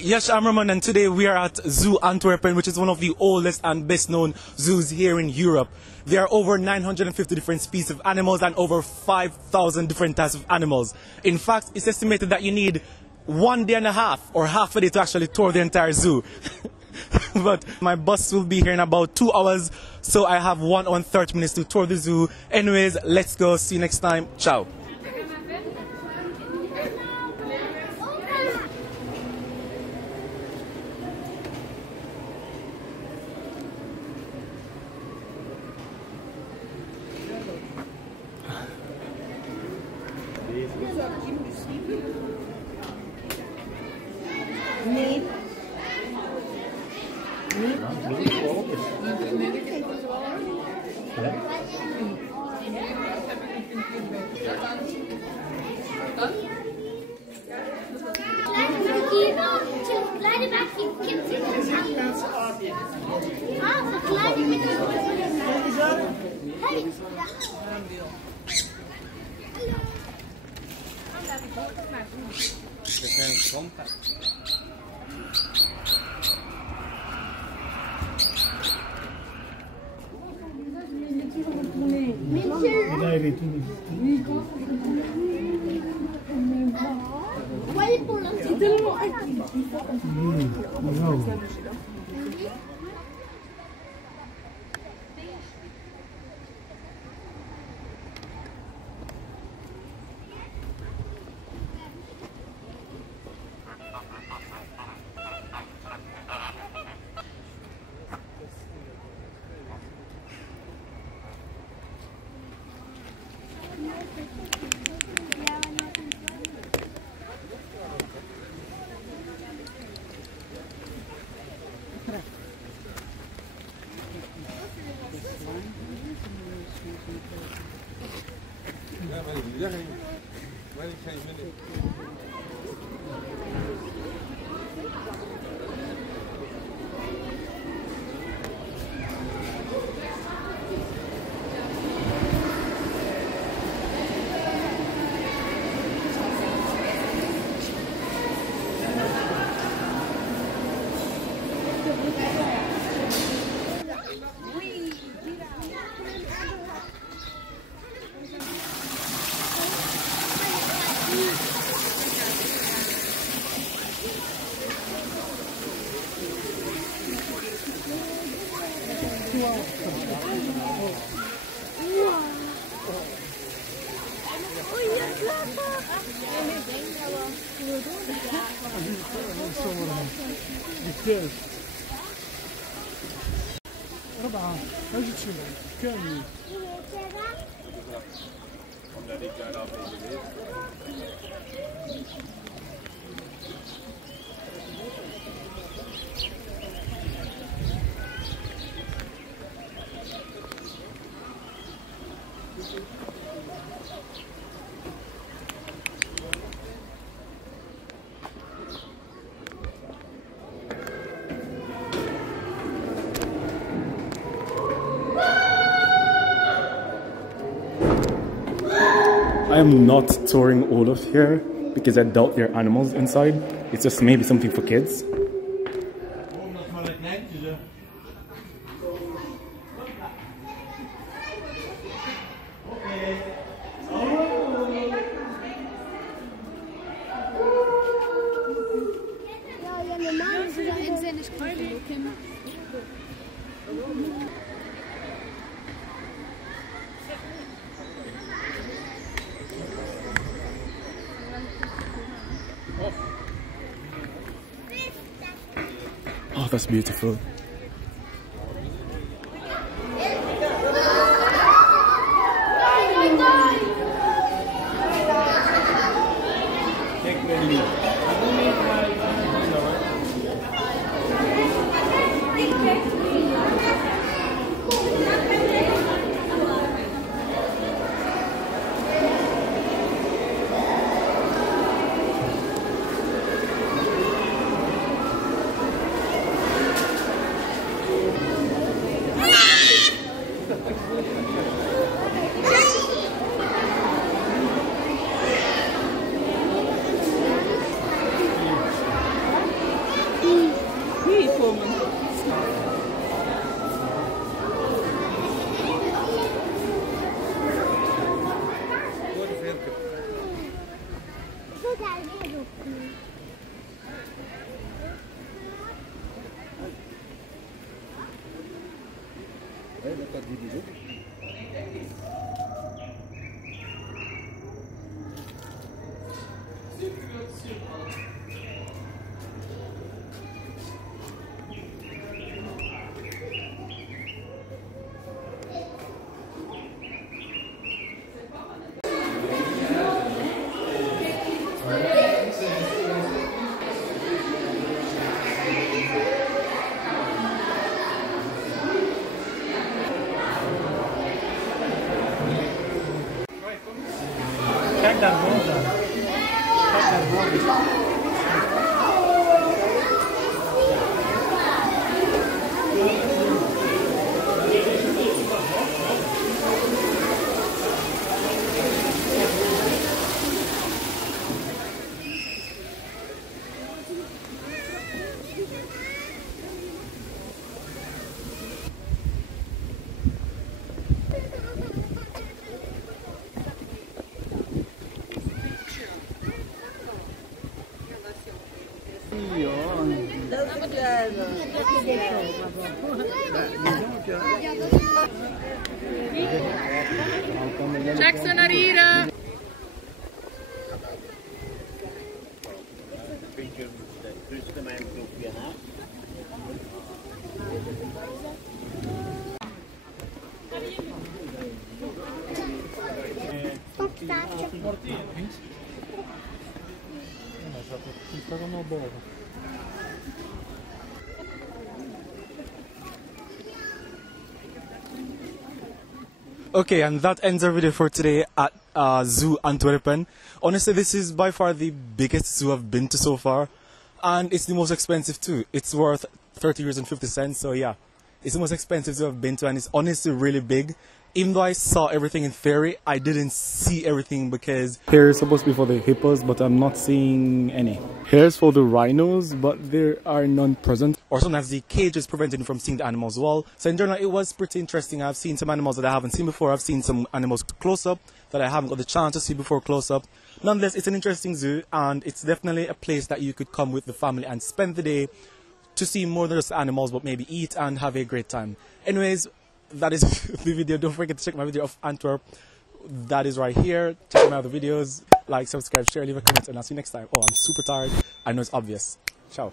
Yes, I'm Roman, and today we are at Zoo Antwerpen, which is one of the oldest and best known zoos here in Europe. There are over 950 different species of animals and over 5,000 different types of animals. In fact, it's estimated that you need 1 day and a half or half a day to actually tour the entire zoo. But my bus will be here in about 2 hours, so I have 1 hour and 30 minutes to tour the zoo. Anyways, let's go. See you next time. Ciao. Nee. Kleine Bakje, Ah, so kleine mit Hey. I am not touring all of here because I doubt there are animals inside. It's just maybe something for kids. Oh, that's beautiful. Check that border. Check that border. Jackson Arira. Okay, and that ends our video for today at Zoo Antwerpen. Honestly, this is by far the biggest zoo I've been to so far, and it's the most expensive too. It's worth 30 euros and 50 cents, so yeah, it's the most expensive zoo I've been to, and it's honestly really big. Even though I saw everything in theory, I didn't see everything because here is supposed to be for the hippos, but I'm not seeing any. Here's for the rhinos, but there are none present. Or sometimes the cage is preventing you from seeing the animals well. So in general, it was pretty interesting. I've seen some animals that I haven't seen before. I've seen some animals close up that I haven't got the chance to see before close up. Nonetheless, it's an interesting zoo, and it's definitely a place that you could come with the family and spend the day to see more than just animals, but maybe eat and have a great time. Anyways, that is the video. Don't forget to check my video of Antwerp. That is right here. Check my other videos. Like, subscribe, share, leave a comment, and I'll see you next time. Oh, I'm super tired. I know it's obvious. Ciao.